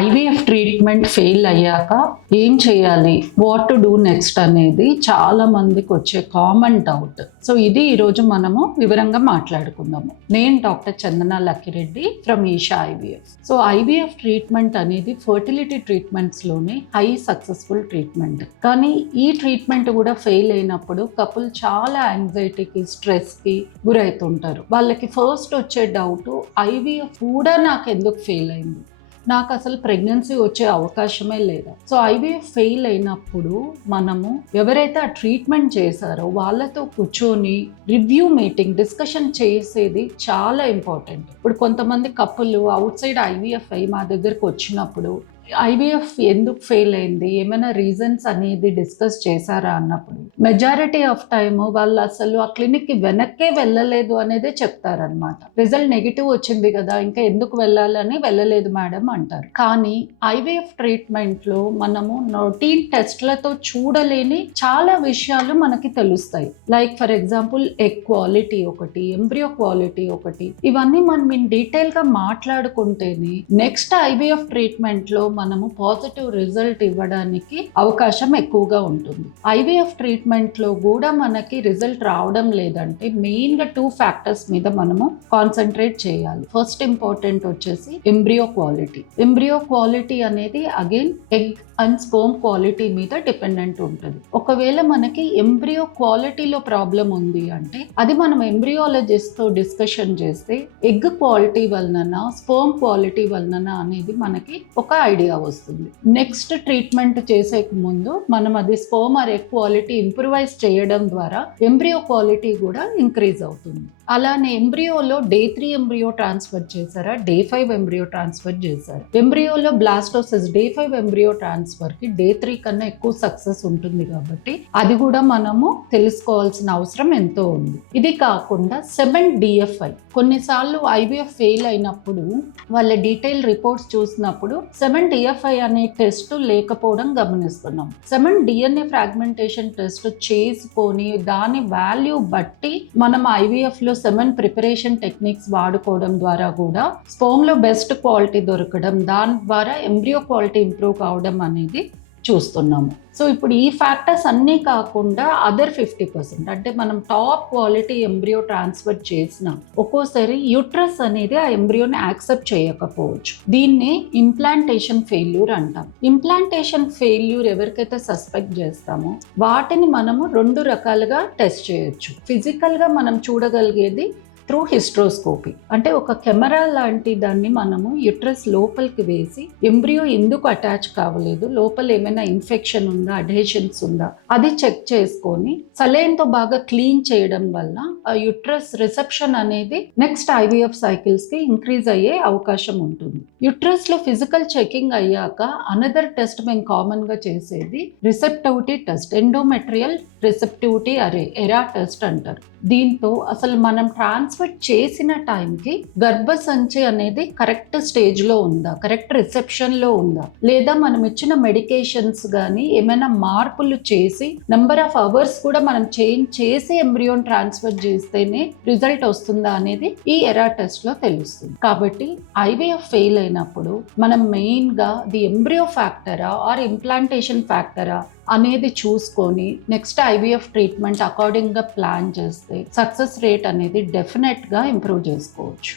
IVF treatment fail అయ్యాక ఏం చేయాలి, వాట్ టు డూ నెక్స్ట్ అనేది చాలా మందికి వచ్చే కామన్ డౌట్. సో ఇది ఈరోజు మనము వివరంగా మాట్లాడుకుందాము. నేను doctor Chandana Lakkireddy from Isha IVF. So IVF treatment అనేది ఫర్టిలిటీ ట్రీట్మెంట్స్లోనే హై సక్సెస్ఫుల్ ట్రీట్మెంట్. కానీ ఈ ట్రీట్మెంట్ కూడా ఫెయిల్ అయినప్పుడు కపుల్ చాలా యాంగ్జైటీకి, స్ట్రెస్కి గురవుతుంటారు. వాళ్ళకి ఫస్ట్ వచ్చే డౌట్, ఐవీఎఫ్ కూడా నాకు ఎందుకు ఫెయిల్ అయింది, నాకు అసలు ప్రెగ్నెన్సీ వచ్చే అవకాశమే లేదా. సో ఐవీఎఫ్ ఫెయిల్ అయినప్పుడు మనము ఎవరైతే ఆ ట్రీట్మెంట్ చేశారో వాళ్ళతో కూర్చొని రివ్యూ మీటింగ్, డిస్కషన్ చేసేది చాలా ఇంపార్టెంట్. ఇప్పుడు కొంతమంది కపుల్ అవుట్ సైడ్ ఐవీఎఫ్ అయ్యి మా దగ్గరకు వచ్చినప్పుడు ఐవీఎఫ్ ఎందుకు ఫెయిల్ అయింది, ఏమైనా రీజన్స్ అనేది డిస్కస్ చేశారా అన్నప్పుడు మెజారిటీ ఆఫ్ టైమ్ వాళ్ళు అసలు ఆ క్లినిక్కి వెనక్కే వెళ్ళలేదు అనేదే చెప్తారనమాట. రిజల్ట్ నెగిటివ్ వచ్చింది కదా, ఇంకా ఎందుకు వెళ్ళాలని వెళ్ళలేదు మేడం అంటారు. కానీ ఐవీఎఫ్ ట్రీట్మెంట్లో మనము రొటీన్ టెస్ట్లతో చూడలేని చాలా విషయాలు మనకి తెలుస్తాయి. Like for example egg quality ఒకటి, ఎంబ్రియో క్వాలిటీ ఒకటి, ఇవన్నీ మనం ఇన్ డీటెయిల్గా మాట్లాడుకుంటేనే నెక్స్ట్ ఐవీఎఫ్ ట్రీట్మెంట్లో మనము పాజిటివ్ రిజల్ట్ ఇవ్వడానికి అవకాశం ఎక్కువగా ఉంటుంది. ఐవీఎఫ్ ట్రీట్మెంట్లో కూడా మనకి రిజల్ట్ రావడం లేదంటే మెయిన్గా 2 ఫ్యాక్టర్స్ మీద మనము కాన్సన్ట్రేట్ చేయాలి. ఫస్ట్ ఇంపార్టెంట్ వచ్చేసి ఎంబ్రియో క్వాలిటీ. ఎంబ్రియో క్వాలిటీ అనేది again egg and sperm quality మీద డిపెండెంట్ ఉంటుంది. ఒకవేళ మనకి ఎంబ్రియో క్వాలిటీలో ప్రాబ్లం ఉంది అంటే అది మనం ఎంబ్రియాలజిస్ట్తో డిస్కషన్ చేస్తే ఎగ్ క్వాలిటీ వలన, స్పర్మ్ క్వాలిటీ వలన అనేది మనకి ఒక ఐడియా వస్తుంది. నెక్స్ట్ ట్రీట్మెంట్ చేసే ముందు మనం అది sperm or egg quality improvise చేయడం ద్వారా ఎంబ్రియో క్వాలిటీ కూడా ఇంక్రీజ్ అవుతుంది. అలానే ఎంబ్రియోలో డే 3 ఎంబ్రియో ట్రాన్స్ఫర్ చేశారా, డే 5 ఎంబ్రియో ట్రాన్స్ఫర్ చేశారా. ఎంబ్రియోలో బ్లాస్టోసిస్ డే 5 ఎంబ్రియో ట్రాన్స్ఫర్కి డే 3 కన్నా ఎక్కువ సక్సెస్ ఉంటుంది కాబట్టి అది కూడా మనము తెలుసుకోవాల్సిన అవసరం ఎంతో ఉంది. ఇది కాకుండా 7 DFI, కొన్నిసార్లు ఐవీఎఫ్ ఫెయిల్ అయినప్పుడు వాళ్ళ డీటెయిల్ రిపోర్ట్స్ చూసినప్పుడు 7 DFI అనే టెస్ట్ లేకపోవడం గమనిస్తున్నాం. 7 DNA ఫ్రాగ్మెంటేషన్ టెస్ట్ చేసుకొని దాని వాల్యూ బట్టి మనం ఐవీఎఫ్లో 7 ప్రిపరేషన్ టెక్నిక్స్ వాడుకోవడం ద్వారా కూడా స్పర్మ్లో బెస్ట్ క్వాలిటీ దొరకడం, దాని ద్వారా ఎంబ్రియో క్వాలిటీ ఇంప్రూవ్ కావడం అనేది చూస్తున్నాము. సో ఇప్పుడు ఈ ఫ్యాక్టర్స్ అన్నీ కాకుండా అదర్ 50%, అంటే మనం టాప్ క్వాలిటీ ఎంబ్రియో ట్రాన్స్ఫర్ చేసిన ఒక్కోసారి యూట్రస్ అనేది ఆ ఎంబ్రియోని యాక్సెప్ట్ చేయకపోవచ్చు. దీన్ని ఇంప్లాంటేషన్ ఫెయిల్యూర్ అంటాం. ఇంప్లాంటేషన్ ఫెయిల్యూర్ ఎవరికైతే సస్పెక్ట్ చేస్తామో వాటిని మనము 2 రకాలుగా టెస్ట్ చేయొచ్చు. ఫిజికల్గా మనం చూడగలిగేది త్రూ హిస్ట్రోస్కోపీ, అంటే ఒక కెమెరా లాంటి దాన్ని మనము యుట్రస్ లోపలికి వేసి ఎంబ్రియో ఎందుకు అటాచ్ కావలేదు, లోపల ఏమైనా ఇన్ఫెక్షన్ ఉందా, అడ్హెషన్స్ ఉందా అది చెక్ చేసుకొని సలైన్తో బాగా క్లీన్ చేయడం వల్ల ఆ యుట్రస్ రిసెప్షన్ అనేది నెక్స్ట్ ఐవీఎఫ్ సైకిల్స్కి ఇంక్రీజ్ అయ్యే అవకాశం ఉంటుంది. యుట్రస్లో ఫిజికల్ చెకింగ్ అయ్యాక అనదర్ టెస్ట్ మేము కామన్గా చేసేది రిసెప్టివిటీ టెస్ట్, ఎండోమెట్రియల్ రిసెప్టివిటీ అరే, ఎరా టెస్ట్ అంటారు. దీంతో అసలు మనం ట్రాన్స్ఫర్ చేసిన టైంకి గర్భసంచి అనేది కరెక్ట్ స్టేజ్లో ఉందా, కరెక్ట్ రిసెప్షన్లో ఉందా, లేదా మనం ఇచ్చిన మెడికేషన్స్ కానీ ఏమైనా మార్పులు చేసి నెంబర్ ఆఫ్ అవర్స్ కూడా మనం చేంజ్ చేసి ఎంబ్రియోన్ ట్రాన్స్ఫర్ చేస్తేనే రిజల్ట్ వస్తుందా అనేది ఈ ఎరా టెస్ట్లో తెలుస్తుంది. కాబట్టి ఐవీఎఫ్ ఫెయిల్ అయినప్పుడు మనం మెయిన్గా ది ఎంబ్రియో ఫ్యాక్టరా ఆర్ ఇంప్లాంటేషన్ ఫ్యాక్టరా అనేది చూసుకొని నెక్స్ట్ ఐవీఎఫ్ ట్రీట్మెంట్ అకార్డింగ్గా ప్లాన్ చేస్తే సక్సెస్ రేట్ అనేది డెఫినెట్గా ఇంప్రూవ్ చేసుకోవచ్చు.